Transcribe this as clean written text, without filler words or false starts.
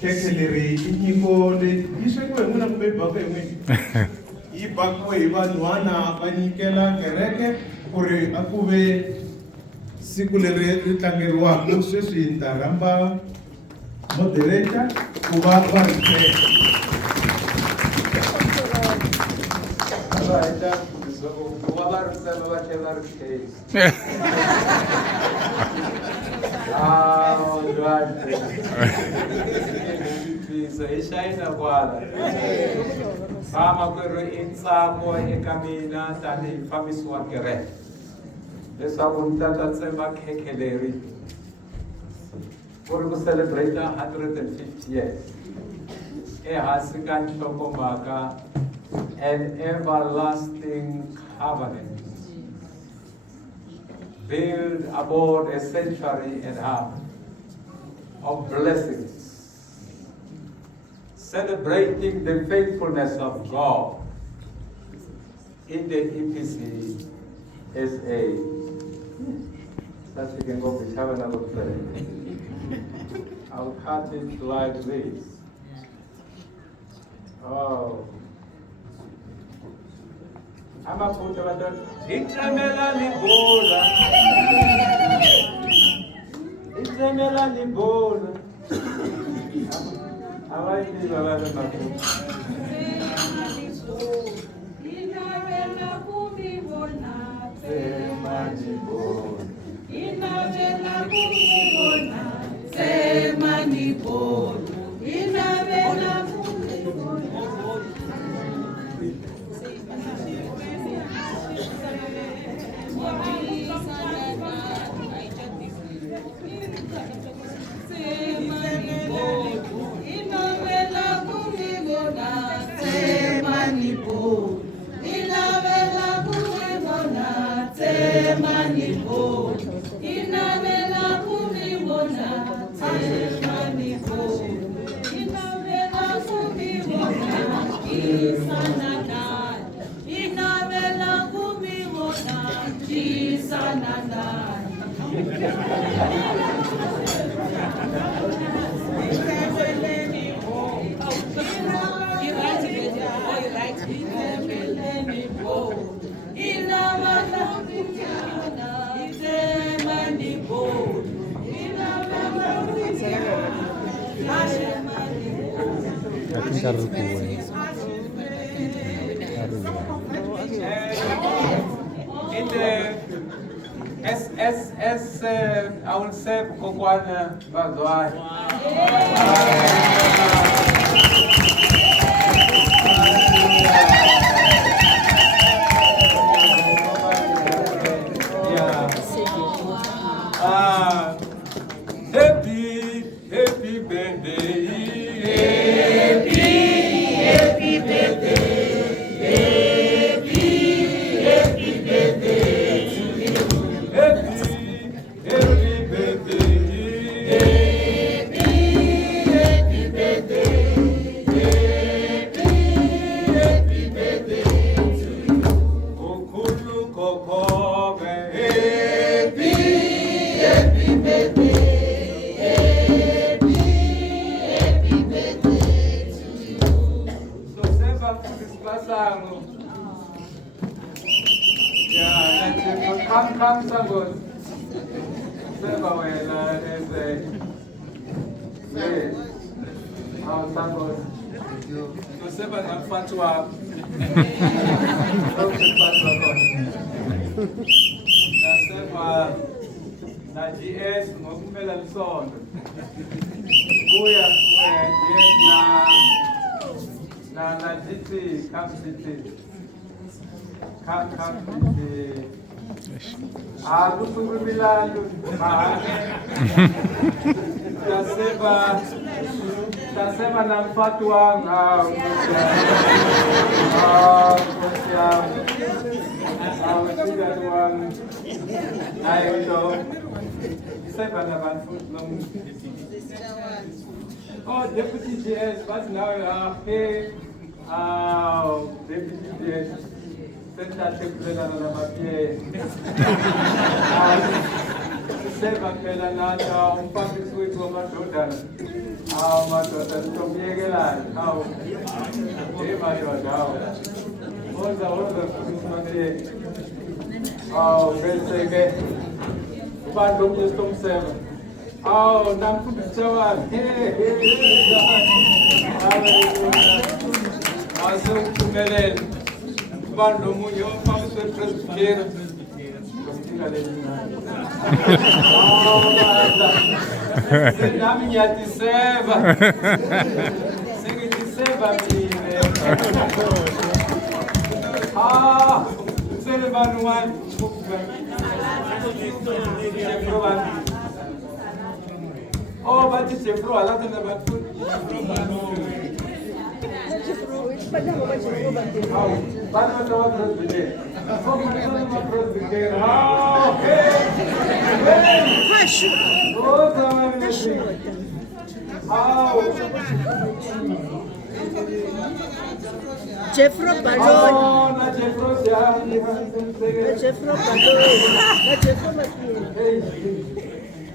Kekeleri inyikole iswekwe nguna kubebaka yengwe ibakwe ivanhwana vanyikela kereke kuri akuve siku leri ri tlangeriwaka sweswi hi ta rhamba moderator ku va va ri Ishayina kwala mama kwero intsako eka mina tani mfambisi wa kereke leswaku ni ta tsemba khekhe leri ku ri ku celebrate 150 years ehansi ka nhlokomhaka an everlasting covenant built aboard a century and a half of blessings, celebrating the faithfulness of God in the EPC SA. That you can go to have another play. I'll cut it like this. Oh. I'm a put of Itramela Libola. Itramela Libola. How I feel about in the SSS, I will say Kokwana Bazwai. Happy birthday. Happy birthday. Come, Sangus. Sebawela, yes. How Sangus. So Seba na fatwa. Na Seba na GS ngokumela lisondo. Kuya yes na GT Camp City. Camp City. Kusukumilayo, tasema na mfatu wangu oh, Deputy GS, but now Deputy GS. Senta chekula na mapie. Sema kela nata umpaki suitu wa matunda. Aw, madoda sitomyekelani. Aw. Madoda, aw. Woza Sitomyeke. Aw, bese-ke. Ubani lo mnye sitomseva? Aw, namfundisa wami. Asewuphumelele. Ubani lo munye umfundisi wepresbytera. Nami ngiyatiseva. Sengitiseva mina. Sele banu wani. Jeffro wani. Oh, bathi Jeffro alathi na bathu. Bana wa president. Oh, bana wa president. Hashu. Oh, Hashu. Jeffro Balon. Na Jeffro siya. Na Jeffro Balon. Na Jeffro Balon.